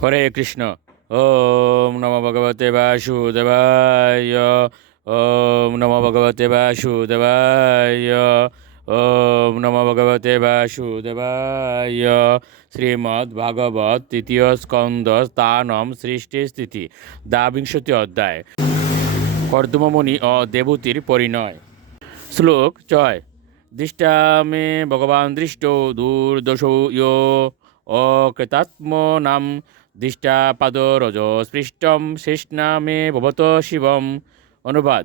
হরে কৃষ্ণ। ওম নমো ভগবতে বাসুদেবায়। ওম নমো ভগবতে বাসুদেবায়। ওম নমো ভগবতে বাসুদেবায়। শ্রীমদ্ ভাগবত তৃতীয় স্কন্দ স্থানম সৃষ্টি স্থিতি দ্বাবিংশতি অধ্যায়। কর্দমমণি ও দেবতীর পরিণয়। শ্লোক 6। দৃষ্টা মে ভগবান দৃষ্ট দুর্দশো ইয়ো অকৃতাত্মনাম দৃষ্টা পাদরজ স্পৃষ্টম শেষনা মে ভবত শিবম। অনুবাদ: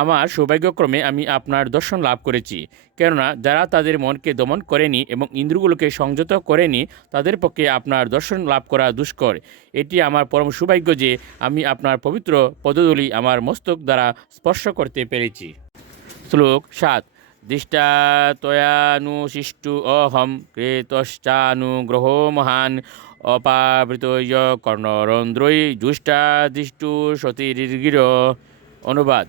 আমার সৌভাগ্যক্রমে আমি আপনার দর্শন লাভ করেছি, কেননা যারা তাদের মনকে দমন করেনি এবং ইন্দ্রগুলোকে সংযত করেনি তাদের পক্ষে আপনার দর্শন লাভ করা দুষ্কর। এটি আমার পরম সৌভাগ্য যে আমি আপনার পবিত্র পদধূলি আমার মস্তক দ্বারা স্পর্শ করতে পেরেছি। শ্লোক 7। দৃষ্টা ত্বয়ানুশিষ্টু অহম কৃতশ্চানুগ্রহ মহান অপাবৃতয় কর্ণরন্ধ্রৈ জুষ্টা দৃষ্টু সতীর্গির। অনুবাদ: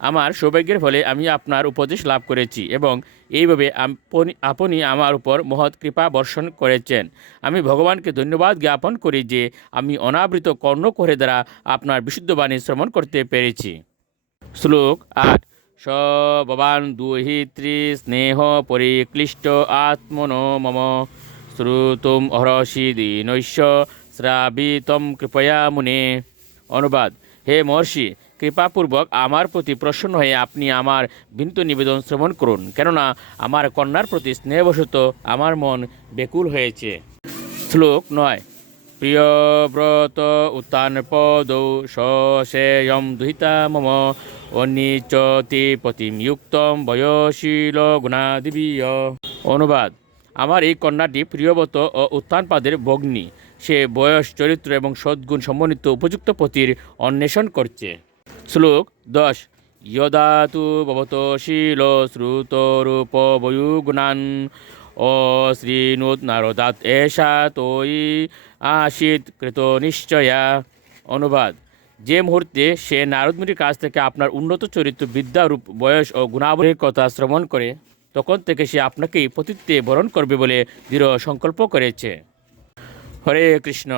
আমার সৌভাগ্যের ফলে আমি আপনার উপদেশ লাভ করেছি এবং এইভাবে আপনি আমার উপর মহৎ কৃপা বর্ষণ করেছেন। আমি ভগবানকে ধন্যবাদ জ্ঞাপন করি যে আমি অনাবৃত কর্ণকোহরে দ্বারা আপনার বিশুদ্ধ বাণী শ্রবণ করতে পেরেছি। শ্লোক 8। স ভবান দুহিত্রী স্নেহ পরিক্লিষ্ট আত্মনো মম শ্রুতুম অহরসি দীনৈশ্য শ্রাবিতম কৃপয়া মুনে। অনুবাদ: হে মহর্ষি, কৃপাপূর্বক আমার প্রতি প্রসন্ন হয়ে আপনি আমার বিনীত নিবেদন শ্রবণ করুন, কেননা আমার কন্যার প্রতি স্নেহবশত আমার মন ব্যাকুল হয়েছে। শ্লোক 9। প্রিয়ব্রত উত্থানপদৌ সশেয়ম দুহিতা মম অনিচতি পতিম যুক্তম বয়শীল গুণাদিবীয়। অনুবাদ: আমার এই কন্যাটি প্রিয়ব্রত ও উত্থানপাদের ভগ্নী। সে বয়স, চরিত্র এবং সদ্গুণ সমন্বিত উপযুক্ত পতির অন্বেষণ করছে। শ্লোক 10। যদা তু ভবত শীল শ্রুতরূপ বয়ুগুণান অশ্রীণুত নারদাত এষা তোয়ি আশিত কৃত নিশ্চয়া। অনুবাদ: যে মুহূর্তে সে নারদমুনির কাছ থেকে আপনার উন্নত চরিত্র, বিদ্যা, রূপ, বয়স ও গুণাবলীর কথা শ্রবণ করে তখন থেকে সে আপনাকেই পতিত্বে বরণ করবে বলে দৃঢ় সংকল্প করেছে। হরে কৃষ্ণ।